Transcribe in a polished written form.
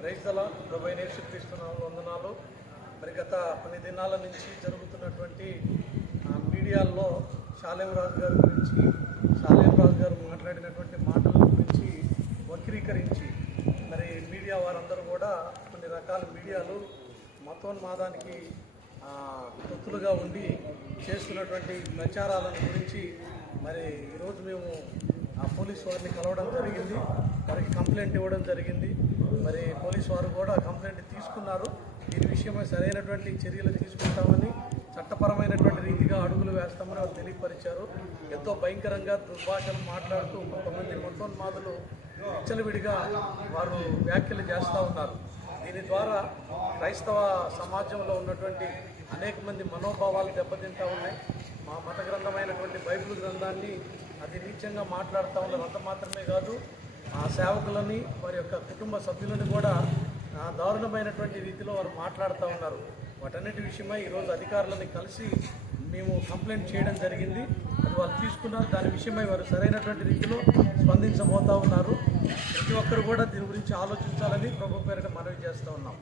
Praise the lord. ప్రభువైన యేసుక్రీస్తు నామములో వందనాలు. మరి గత కొన్ని దినాల నుంచి జరుగుతున్నటువంటి మీడియాల్లో షాలేం రాజు గారి గురించి, షాలేం రాజు గారు మాట్లాడినటువంటి మాటల గురించి వక్రీకరించి మరి మీడియా వారందరూ కూడా కొన్ని రకాల మీడియాలు మతోన్మాదానికి తొత్తులుగా ఉండి చేస్తున్నటువంటి ప్రచారాలను గురించి మరి ఈరోజు మేము పోలీసు వారిని కలవడం జరిగింది. వారికి కంప్లైంట్ ఇవ్వడం జరిగింది. మరి పోలీసు వారు కూడా కంప్లైంట్ తీసుకున్నారు. దీని విషయమై సరైనటువంటి చర్యలు తీసుకుంటామని, చట్టపరమైనటువంటి రీతిగా అడుగులు వేస్తామని వారు తెలియపరిచారు. ఎంతో భయంకరంగా దుర్భాషలు మాట్లాడుతూ కొంతమంది మతోన్మాదులు విచ్చలవిడిగా వారు వ్యాఖ్యలు చేస్తూ ఉన్నారు. దీని ద్వారా క్రైస్తవ సమాజంలో ఉన్నటువంటి అనేక మంది మనోభావాలు దెబ్బతింటూ ఉన్నాయి. మా మత గ్రంథమైనటువంటి బైబిల్ గ్రంథాన్ని అతి నీచంగా మాట్లాడుతూ ఉన్నారు. అంత మాత్రమే కాదు, ఆ సేవకులని వారి యొక్క కుటుంబ సభ్యులను కూడా దారుణమైనటువంటి రీతిలో వారు మాట్లాడుతూ ఉన్నారు. వాటన్నిటి విషయమై ఈరోజు అధికారులని కలిసి మేము కంప్లైంట్ చేయడం జరిగింది. అది వాళ్ళు తీసుకున్నారు. దాని విషయమై వారు సరైనటువంటి రీతిలో స్పందించబోతూ ఉన్నారు. ప్రతి ఒక్కరు కూడా దీని గురించి ఆలోచించాలని ప్రభు పేరిట మనవి చేస్తూ ఉన్నాం.